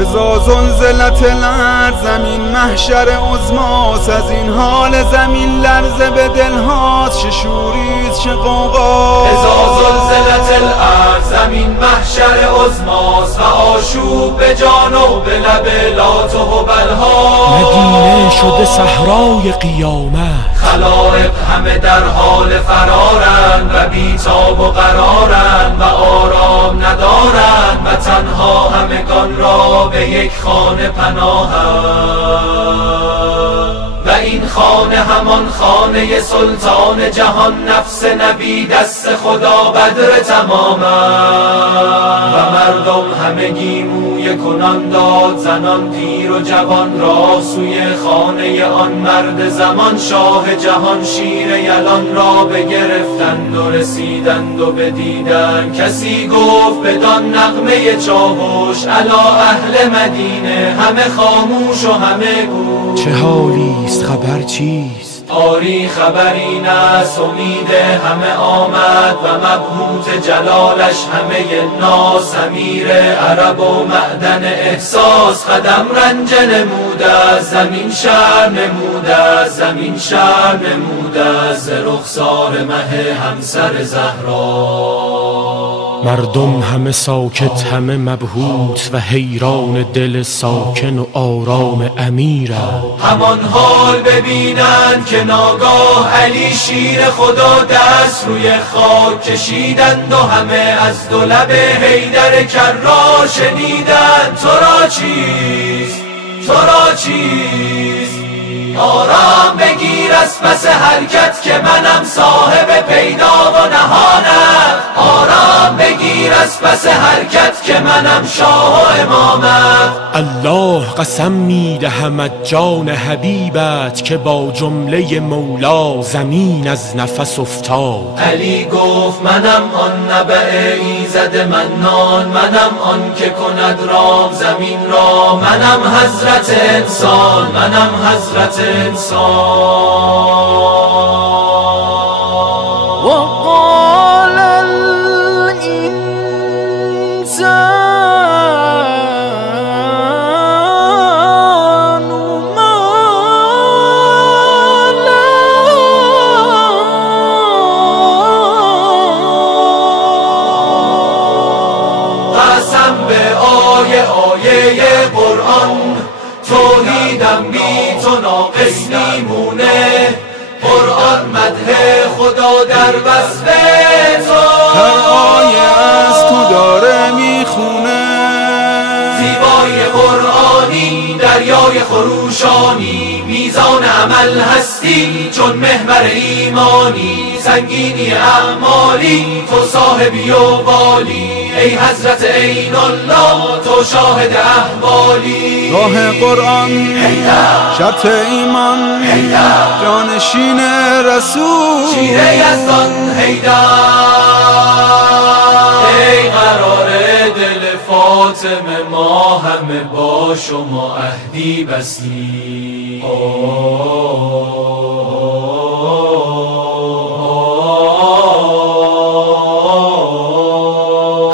اذا زلزلت الارض زمین محشر عظماست، از این حال زمین لرزه به دلهاست، چه شوریست چه غوغاست. اذا زلزلت الارض زمین محشر عظماست و آشوب به جان و به لب لات و هبل‌ها. مدینه شده صحرای قیامت، خلائق همه در حال فرارند و بیتاب و قرارند و آرام ندارند و تنها همگان را به یک خانه پناهند. و این خانه همان خانه سلطان جهان، نفس نبی دست خدا بدر تمامند. و مردم همگی موی کنان داد زنان پیر و جوان را سوی خانه آن مرد زمان. شاه جهان شیر یلان را بگرفتند و رسیدند و بدیدند. کسی گفت بدان نغمه چاوش الا اهل مدینه، همه خاموش و همه گوش. چه حالیست خبر چیست؟ آری خبر این است امید همه آمد و مبهوت جلالش همه ناس. امیر عرب و معدن احساس قدم رنج نموده، زمین شر نموده، زمین شر نموده ز رخسار مه همسر زهرا. مردم همه ساکت همه مبهوت و حیران دل ساکن و آرام امیرند. همان حال ببینند که ناگاه علی شیر خدا دست روی خاک کشیدند و همه از دو لب حیدر کرار شنیدند. تو را چیست؟ تو را چیست؟ آرام بگیر از پس حرکت که منم صاحب پیدا و نهانم. آرام بگیر از پس حرکت که منم شاه و امامم. الله قسم میدهمت جان حبیبت که با جمله مولا زمین از نفس افتاد. علی گفت منم آن نبع ایزد منان، منم آن که کند رام زمین را، منم حضرت انسان، منم حضرت انسان. وقال الإنسان ما قسم به آیه قرآن، توحیدم بی تو ناقص میمونه. قرآن مدح خدا در وصف تو، هر آیه از تو داره میخونه. زیبای قرآنی دریای خروشانی، میزان عمل هستی چون محور ایمانی. سنگینی اعمالی تو صاحبی و والی، ای حضرت عین الله تو شاهد احوالی. راه قرآن شرط ایمان، جانشین رسول شیر یزدان حیدر. ای قرار دل فاطمه ما همه با شما عهدی بستیم.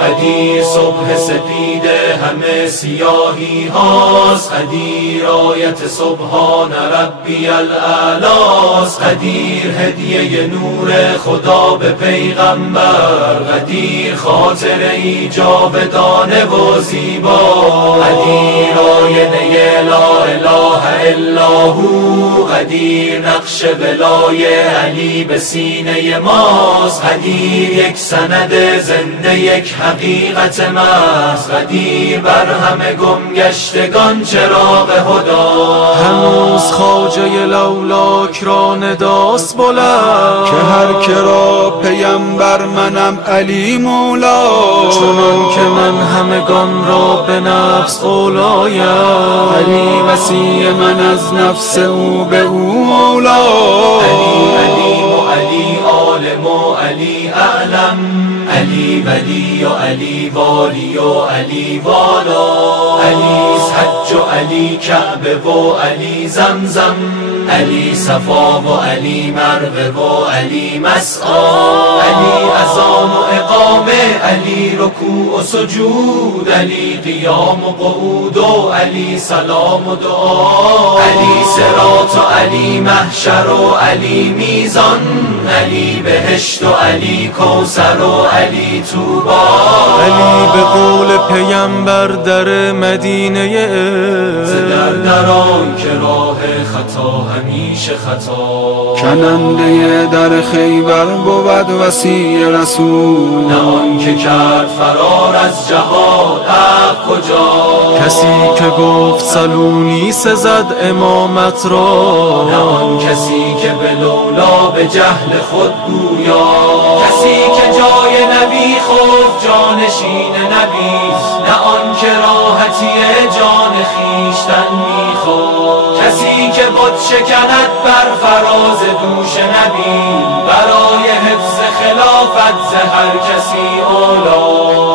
قدیر صبح سپیده همه سیاهی هاست، قدیر آیت سبحان ربی الاعلاست. قدیر هدیه نور خدا به پیغمبر، قدیر خاطره ای جاودانه و زیبا. قدیر آینه لا اله الا هو، قدیر نقش ولای علی به سینه ماست. قدیر یک سند زنده یک حقیقت محض، قدیر بر همه گمگشتگان چراغ هدا. هنوز خواجه لولاک را نداست بلند، که هر کرا پیمبر منم علی مولا. چنان که من همگان را به نفس اولایم، علی وسیع من از نفس او به او اولا. علی علیم و علی عالم و علی اعلم، علی ولی و علی والی و علی والا. علی حج و علی کعبه و علی زمزم، علی صفا و علی مروه و علی مسعی، علی اذان و اقامه، علی رکوع و سجود، علی قیام و قعود و علی سلام و دعا، علی صراط و علی محشر و علی میزان، علی بهشت و علی کوثر و علی طوبی، علی به قول پیمبر در مدینه دران که راه خطا همیشه خطا، کننده در خیبر بود وصی رسول، نه آن که کرد فرار از جهاد حق کجا، کسی که گفت سلونی سزد امامت را، نه آن کسی که به لولا به جهل خود گویا، کسی که جای نبی خفت جانشین نبی، نه آن که راحتی جان خویشتن میخواد، کسی که بت شکند بر فراز دوش نبی، برای حفظ خلافت ز هر کسی اولا،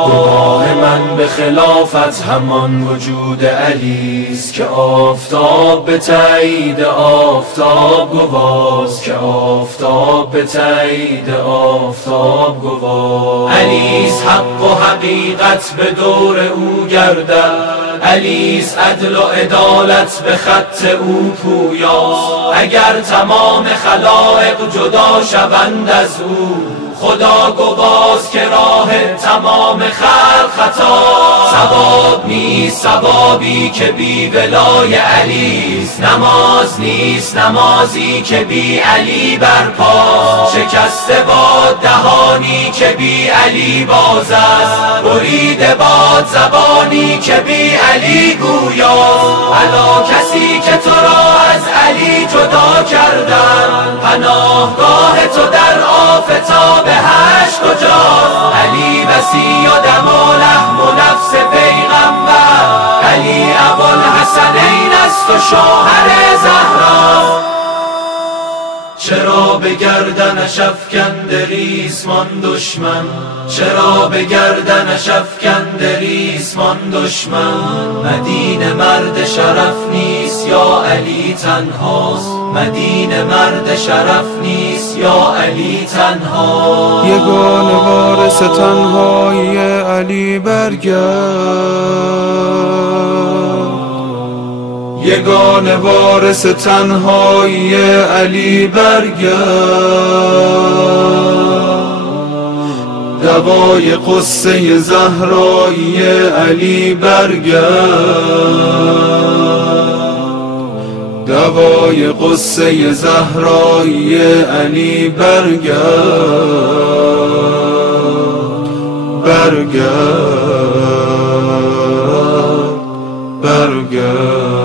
گواه من به خلافت همان وجود علیست، که آفتاب به تایید آفتاب گواست، که آفتاب به تایید آفتاب گواست، علیست حق و حقیقت به دور او گردد، علیست عدل و عدالت به خط او پویاست، اگر تمام خلائق جدا شوند از او، خدا گواست که راه تمام خلق خطا، ثواب نیست ثوابی که بی ولای علیست، نماز نیست نمازی که بی علی برپاست، شکسته باد دهانی که بی علی باز است، بریده باد زبانی که بی علی گویاست، الا کسی که تو را از علی جدا کردن، پناهگاه تو در آفتاب هشت کجاست، علی وصی و دم و لحم و نفس پیغمبر، علی ابوالحسنین است و شوهر زهرا، چرا به گردنش افکنده ریسمان دشمن، چرا به گردنش افکنده ریسمان دشمن، مدینه مرد شرف نیست یا علی تنهاست، مدینه مرد شرف نیست یا علی تنها، یگانه وارث تنهایی علی برگرد، یگانه وارث تنهایی علی برگرد، دوای قصه زهرایی علی برگرد، دوای قصه زهرایی علی برگرد، برگرد.